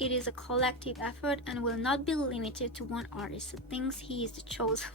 it is a collective effort and will not be limited to one artist who thinks he is the chosen.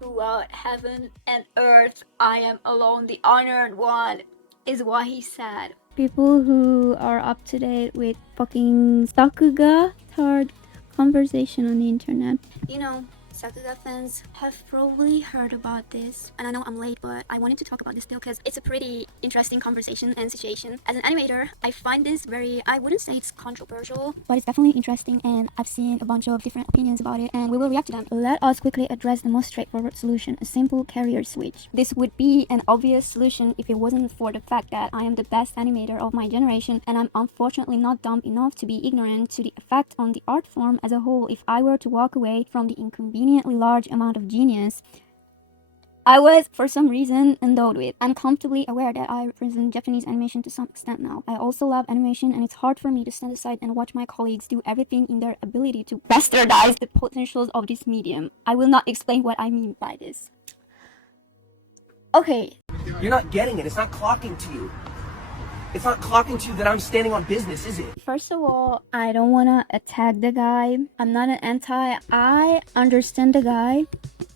Throughout heaven and earth, I am alone the honored one, is what he said. People who are up to date with fucking Sakuga third conversation on the internet. You know, Sakuga fans have probably heard about this, and I know I'm late, but I wanted to talk about this still because it's a pretty interesting conversation and situation. As an animator, I find this very, I wouldn't say it's controversial, but it's definitely interesting, and I've seen a bunch of different opinions about it, and we will react to them. Let us quickly address the most straightforward solution, a simple career switch. This would be an obvious solution if it wasn't for the fact that I am the best animator of my generation, and I'm unfortunately not dumb enough to be ignorant to the effect on the art form as a whole if I were to walk away from the inconveniently large amount of genius I was, for some reason, endowed with. I'm comfortably aware that I represent Japanese animation to some extent now. I also love animation, and it's hard for me to stand aside and watch my colleagues do everything in their ability to bastardize the potentials of this medium. I will not explain what I mean by this. Okay. You're not getting it. It's not clocking to you. It's not clocking to you that I'm standing on business, is it? First of all, I don't want to attack the guy. I'm not an anti. I understand the guy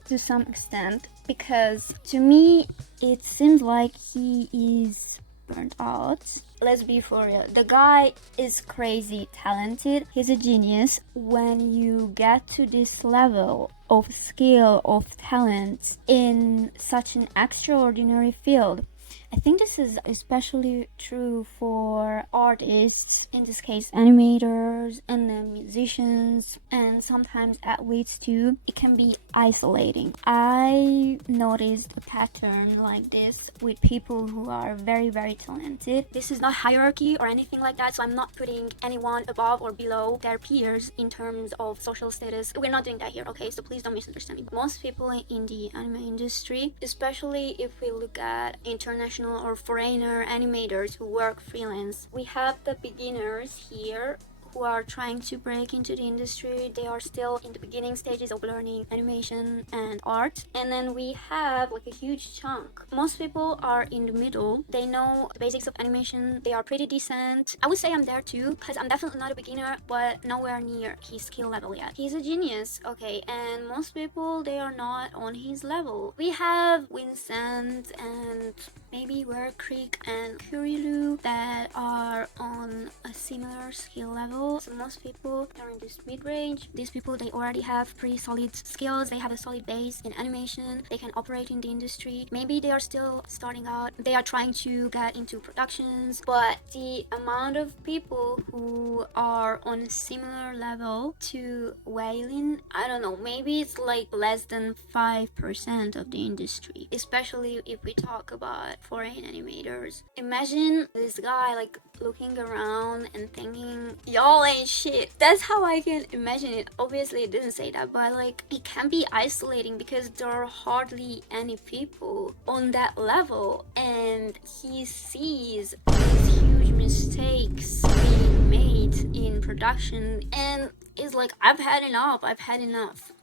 to some extent because to me it seems like he is burnt out. Let's be for real. The guy is crazy talented. He's a genius. When you get to this level of skill, of talent in such an extraordinary field, I think this is especially true for artists, in this case animators and then musicians and sometimes athletes too. It can be isolating. I noticed a pattern like this with people who are very, very talented. This is not hierarchy or anything like that, so I'm not putting anyone above or below their peers in terms of social status. We're not doing that here, okay? So please don't misunderstand me. Most people in the anime industry, especially if we look at international or foreigner animators who work freelance. We have the beginners here who are trying to break into the industry. They are still in the beginning stages of learning animation and art. And then we have like a huge chunk. Most people are in the middle. They know the basics of animation. They are pretty decent. I would say I'm there too because I'm definitely not a beginner, but nowhere near his skill level yet. He's a genius, okay, and most people, they are not on his level. We have Vincent and maybe Ware Creek and Curie that are on a similar skill level. So most people are in this mid-range. These people, they already have pretty solid skills. They have a solid base in animation. They can operate in the industry. Maybe they are still starting out. They are trying to get into productions. But the amount of people who are on a similar level to Weilin, I don't know, maybe it's like less than 5% of the industry, especially if we talk about foreign animators. Imagine this guy like looking around and thinking, y'all ain't shit. That's how I can imagine it. Obviously it didn't say that, but like it can be isolating because there are hardly any people on that level, and he sees these huge mistakes being made in production and is like, I've had enough.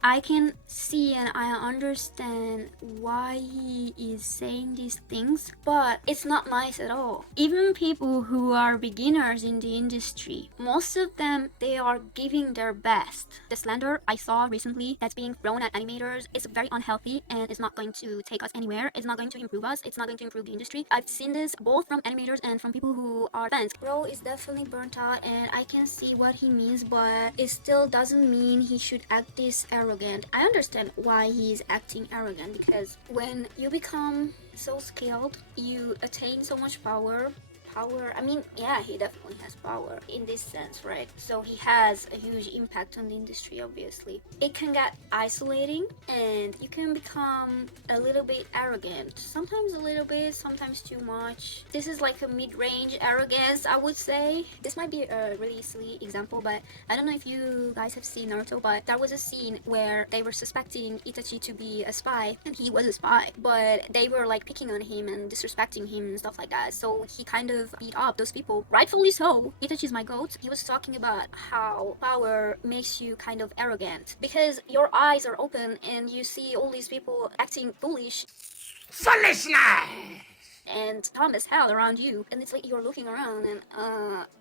I can see and I understand why he is saying these things, but it's not nice at all. Even people who are beginners in the industry, most of them, they are giving their best. The slander I saw recently that's being thrown at animators is very unhealthy and it's not going to take us anywhere. It's not going to improve us. It's not going to improve the industry. I've seen this both from animators and from people who are fans. Bro is definitely burnt out and I can see what he means, but it still doesn't mean he should act this arrogant. I understand why he's acting arrogant because when you become so skilled, you attain so much power. I mean, yeah, he definitely has power in this sense, right? So he has a huge impact on the industry, obviously. It can get isolating and you can become a little bit arrogant. Sometimes a little bit, sometimes too much. This is like a mid-range arrogance, I would say. This might be a really silly example, but I don't know if you guys have seen Naruto, but there was a scene where they were suspecting Itachi to be a spy, and he was a spy, but they were like picking on him and disrespecting him and stuff like that. So he kind of beat up those people, rightfully so. Itachi's my goat. He was talking about how power makes you kind of arrogant because your eyes are open and you see all these people acting foolish. Foolishness! and dumb as hell around you, and it's like you're looking around and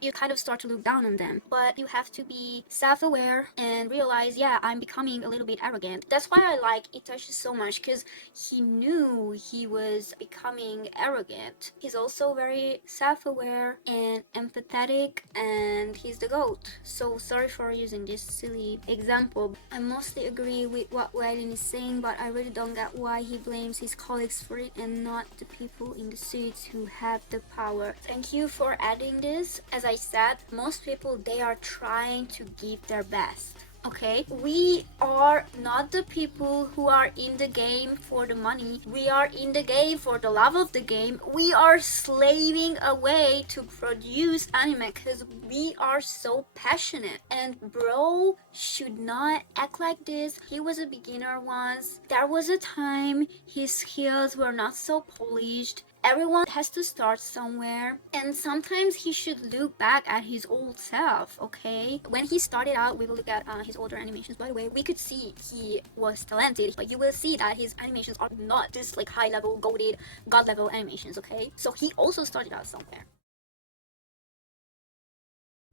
you kind of start to look down on them. But you have to be self-aware and realize, yeah, I'm becoming a little bit arrogant. That's why I like Itachi so much, because he knew he was becoming arrogant. He's also very self-aware and empathetic, and he's the GOAT. So sorry for using this silly example. I mostly agree with what Weilin is saying, but I really don't get why he blames his colleagues for it and not the people in the suits who have the power. Thank you for adding this. As I said, most people, they are trying to give their best. Okay, we are not the people who are in the game for the money. We are in the game for the love of the game. We are slaving away to produce anime because we are so passionate. And bro should not act like this. He was a beginner once. There was a time his skills were not so polished. Everyone has to start somewhere, and sometimes he should look back at his old self, okay? When he started out, we will look at his older animations. By the way, we could see he was talented, but you will see that his animations are not this like high level, goated, god level animations, okay? So he also started out somewhere.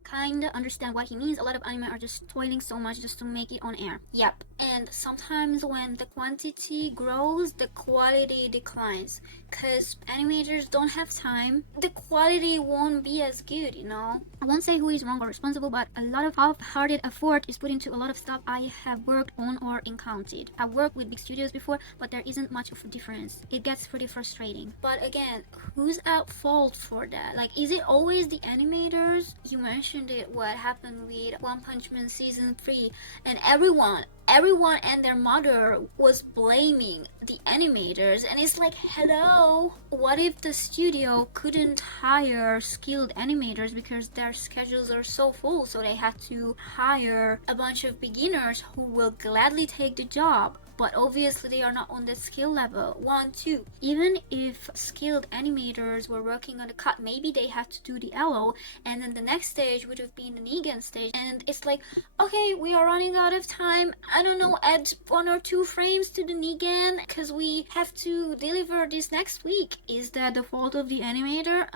Kinda understand what he means. A lot of anime are just toiling so much just to make it on air. Yep. And sometimes when the quantity grows, the quality declines. Cause animators don't have time. The quality won't be as good, you know? I won't say who is wrong or responsible, but a lot of half-hearted effort is put into a lot of stuff I have worked on or encountered. I've worked with big studios before, but there isn't much of a difference. It gets pretty frustrating. But again, who's at fault for that? Like, is it always the animators? You mentioned it, what happened with One Punch Man season 3, and everyone and their mother was blaming the animators, and it's like, hello, what if the studio couldn't hire skilled animators because their schedules are so full, so they had to hire a bunch of beginners who will gladly take the job, but obviously they are not on the skill level. 1, 2. Even if skilled animators were working on the cut, maybe they had to do the LO, and then the next stage would have been the Negan stage, and it's like, okay, we are running out of time, I don't know, add 1 or 2 frames to the Negan because we have to deliver this next week. Is that the fault of the animator?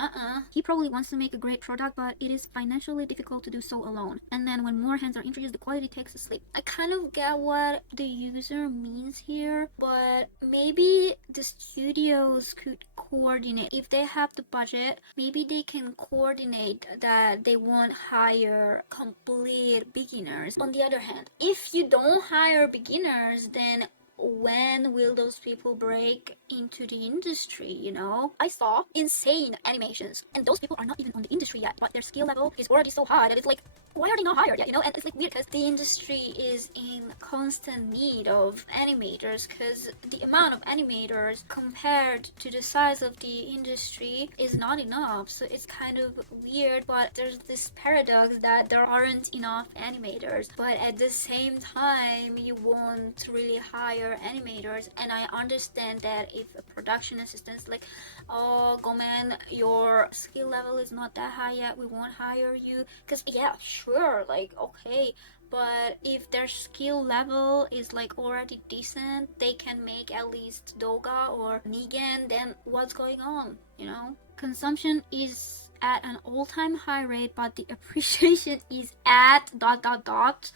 He probably wants to make a great product, but it is financially difficult to do so alone. And then when more hands are introduced, the quality takes a slip. I kind of get what the user means here, but maybe the studios could coordinate. If they have the budget, maybe they can coordinate that they won't hire complete beginners. On the other hand, if you don't hire beginners, then when will those people break into the industry, you know? I saw insane animations, and those people are not even on the industry yet, but their skill level is already so high that it's like, why are they not hired yet, you know? And it's like weird because the industry is in constant need of animators, because the amount of animators compared to the size of the industry is not enough. So it's kind of weird, but there's this paradox that there aren't enough animators, but at the same time you won't really hire animators. And I understand that if a production assistant's like, oh Gomen, your skill level is not that high yet, we won't hire you, because yeah, sure, like okay, but if their skill level is like already decent, they can make at least Doga or Negan, then what's going on, you know? Consumption is at an all-time high rate, but the appreciation is at ...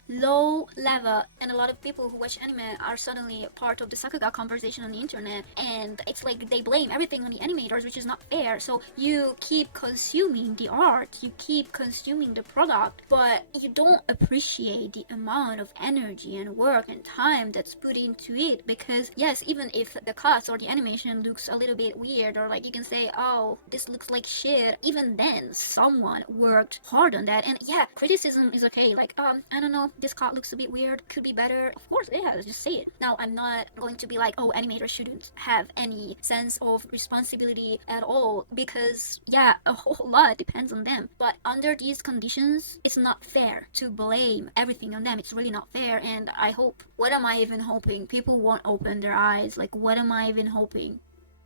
low level. And a lot of people who watch anime are suddenly part of the Sakuga conversation on the internet, and it's like they blame everything on the animators, which is not fair. So you keep consuming the art, you keep consuming the product, but you don't appreciate the amount of energy and work and time that's put into it. Because yes, even if the cuts or the animation looks a little bit weird, or like you can say, oh, this looks like shit, even then someone worked hard on that. And yeah, criticism is okay, like I don't know, this cut looks a bit weird, could be better. Of course, yeah, just say it. Now, I'm not going to be like, oh, animators shouldn't have any sense of responsibility at all, because yeah, a whole lot depends on them. But under these conditions, it's not fair to blame everything on them. It's really not fair. And I hope, what am I even hoping? People won't open their eyes. Like, what am I even hoping?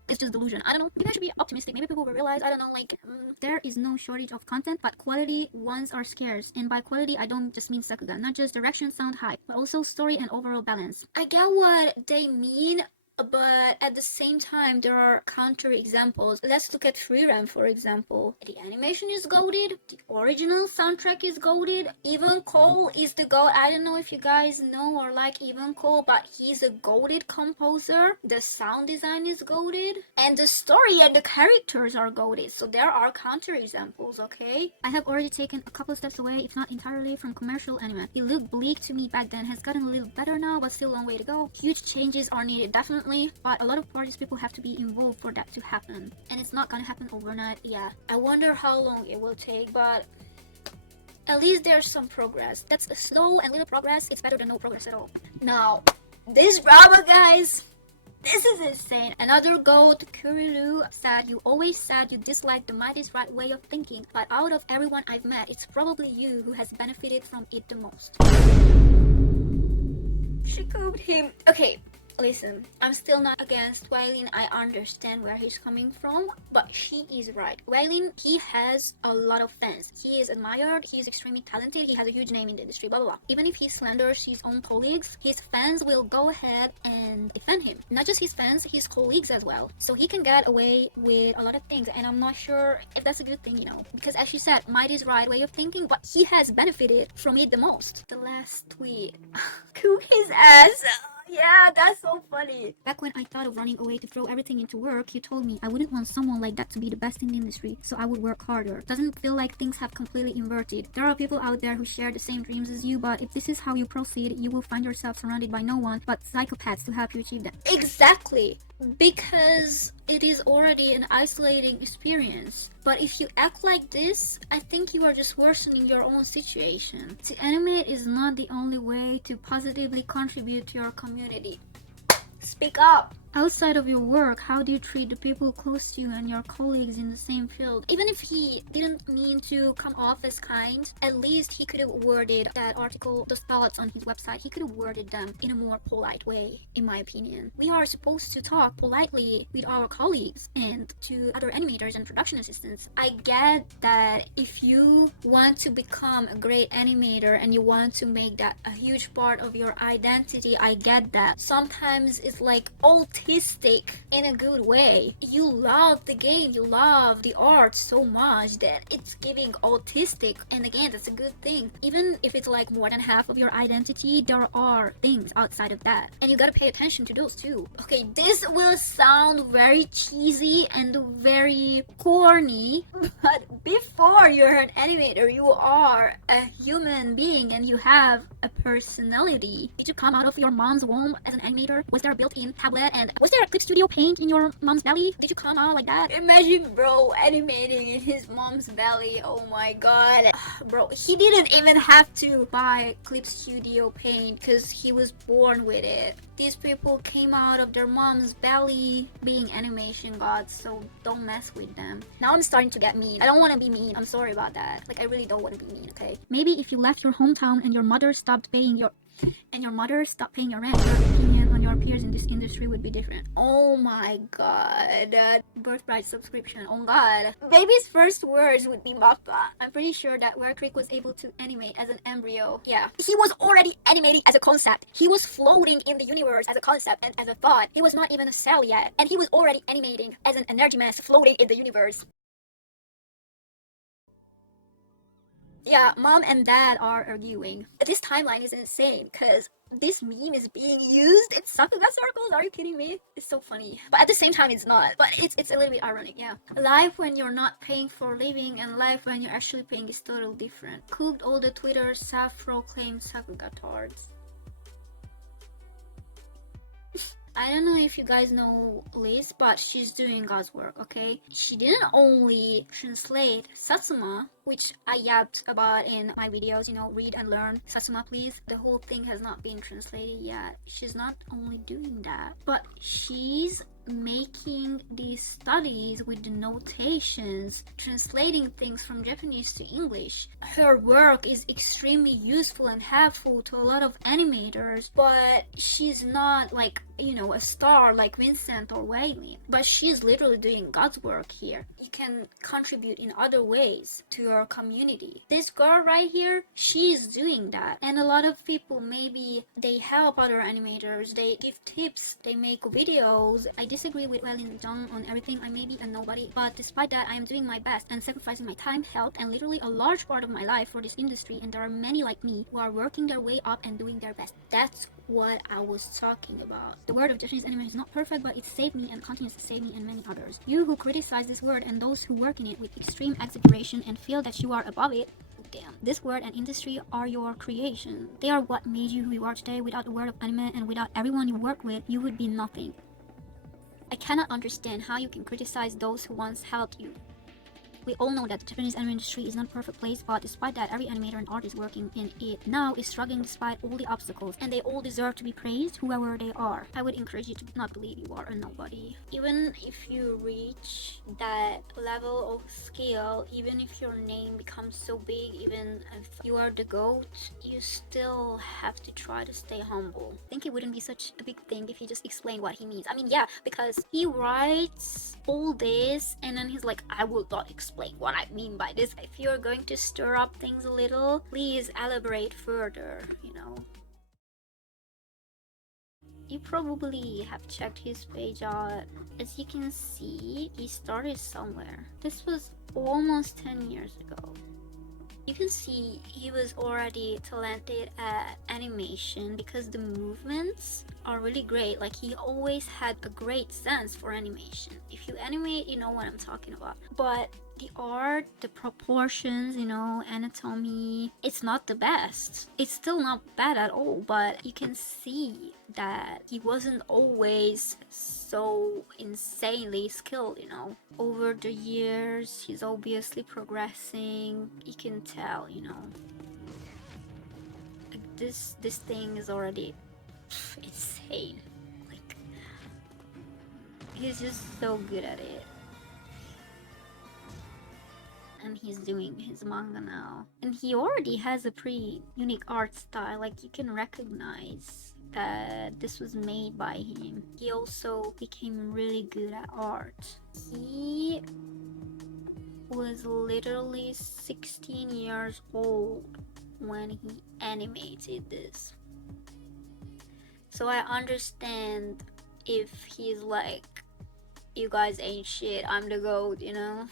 It's just delusion. I don't know. Maybe I should be optimistic. Maybe people will realize, I don't know, like, there is no shortage of content, but quality ones are scarce. And by quality, I don't just mean Sakuga. Not just direction, sound, hype, but also story and overall balance. I get what they mean, But at the same time, there are counter examples. Let's look at Freerun, for example. The animation is goated, the original soundtrack is goated, Even Cole is the goat. I don't know if you guys know or like Even Cole, but he's a goated composer. The sound design is goated, and the story and the characters are goated. So there are counter examples, okay? I have already taken a couple steps away, if not entirely, from commercial anime. It looked bleak to me back then, has gotten a little better now, but still a long way to go. Huge changes are needed, definitely, but a lot of parties people have to be involved for that to happen, and it's not gonna happen overnight. Yeah, I wonder how long it will take, but at least there's some progress. That's a slow and little progress. It's better than no progress at all. Now, this drama, guys, this is insane. Another goat, Curie said, you always said you dislike the might is right way of thinking, but out of everyone I've met, it's probably you who has benefited from it the most. She called him. Okay, listen, I'm still not against Weilin. I understand where he's coming from, but she is right. Weilin, he has a lot of fans. He is admired, he is extremely talented, he has a huge name in the industry, blah blah blah. Even if he slanders his own colleagues, his fans will go ahead and defend him. Not just his fans, his colleagues as well. So he can get away with a lot of things, and I'm not sure if that's a good thing, you know. Because as she said, might is right way of thinking, but he has benefited from it the most. The last tweet. Cook his ass. Yeah, that's so funny. Back when I thought of running away to throw everything into work, you told me I wouldn't want someone like that to be the best in the industry, so I would work harder. Doesn't feel like things have completely inverted. There are people out there who share the same dreams as you, but if this is how you proceed, you will find yourself surrounded by no one but psychopaths to help you achieve them. Exactly. Because it is already an isolating experience. But if you act like this, I think you are just worsening your own situation. To animate is not the only way to positively contribute to your community. Speak up! Outside of your work, how do you treat the people close to you and your colleagues in the same field? Even if he didn't mean to come off as kind, at least he could have worded that article, those thoughts on his website, he could have worded them in a more polite way, in my opinion. We are supposed to talk politely with our colleagues and to other animators and production assistants. I get that if you want to become a great animator and you want to make that a huge part of your identity, I get that. Sometimes it's like autistic in a good way. You love the game, you love the art so much that it's giving autistic, and again, that's a good thing. Even if it's like more than half of your identity, there are things outside of that, and you gotta pay attention to those too. Okay, this will sound very cheesy and very corny, but before you're an animator, you are a human being and you have a personality. Did you come out of your mom's womb as an animator? Was there a built-in tablet, and was there a Clip Studio Paint in your mom's belly? Did you come out like that? Imagine bro animating in his mom's belly. Oh my god. Bro, he didn't even have to buy Clip Studio Paint because he was born with it. These people came out of their mom's belly being animation gods, so don't mess with them. Now I'm starting to get mean. I don't want to be mean. I'm sorry about that. Like, I really don't want to be mean, okay? Maybe if you left your hometown and your mother stopped paying your rent, your opinion on your peers in this industry would be different. Oh my god. Birthright subscription. Oh god. Baby's first words would be Mappa. I'm pretty sure that where Creek was able to animate as an embryo. Yeah. He was already animating as a concept. He was floating in the universe as a concept and as a thought. He was not even a cell yet. And he was already animating as an energy mass floating in the universe. Yeah, mom and dad are arguing. This timeline is insane because this meme is being used in Sakuga circles. Are you kidding me? It's so funny. But at the same time, it's not. But it's a little bit ironic, yeah. Life when you're not paying for living and life when you're actually paying is totally different. Cooked all the Twitter self-proclaimed Sakuga tards. I don't know if you guys know Liz, but she's doing God's work, okay? She didn't only translate Satsuma, which I yapped about in my videos, you know, read and learn Satsuma please. The whole thing has not been translated yet. She's not only doing that, but she's making these studies with the notations, translating things from Japanese to English. Her work is extremely useful and helpful to a lot of animators, but she's not like, you know, a star like Vincent or Weilin. But she's literally doing God's work here. You can contribute in other ways to your community. This girl right here, she's doing that. And a lot of people, maybe they help other animators, they give tips, they make videos. I disagree with Weilin Zhang on everything. I may be a nobody, but despite that, I am doing my best and sacrificing my time, health, and literally a large part of my life for this industry, and there are many like me who are working their way up and doing their best. That's what I was talking about. The word of Japanese anime is not perfect, but it saved me and continues to save me and many others. You who criticize this word and those who work in it with extreme exaggeration and feel that you are above it, damn. This word and industry are your creation. They are what made you who you are today. Without the word of anime and without everyone you work with, you would be nothing. I cannot understand how you can criticize those who once helped you. We all know that the Japanese anime industry is not a perfect place, but despite that, every animator and artist working in it now is struggling despite all the obstacles, and they all deserve to be praised, whoever they are. I would encourage you to not believe you are a nobody. Even if you reach that level of skill, even if your name becomes so big, even if you are the GOAT, you still have to try to stay humble. I think it wouldn't be such a big thing if he just explained what he means. I mean, yeah, because he writes all this and then he's like, I will not explain what I mean by this. If you're going to stir up things a little, please elaborate further, you know. You probably have checked his page out. As you can see, he started somewhere. This was almost 10 years ago. You can see he was already talented at animation because the movements are really great. Like, he always had a great sense for animation. If you animate, you know what I'm talking about. But the art, the proportions, you know, anatomy, it's not the best. It's still not bad at all, but you can see that he wasn't always so insanely skilled, you know. Over the years, he's obviously progressing. You can tell, you know. Like this thing is already insane. Like, he's just so good at it. And he's doing his manga now. And he already has a pretty unique art style. Like, you can recognize that this was made by him. He also became really good at art. He was literally 16 years old when he animated this. So I understand if he's like, you guys ain't shit, I'm the GOAT, you know?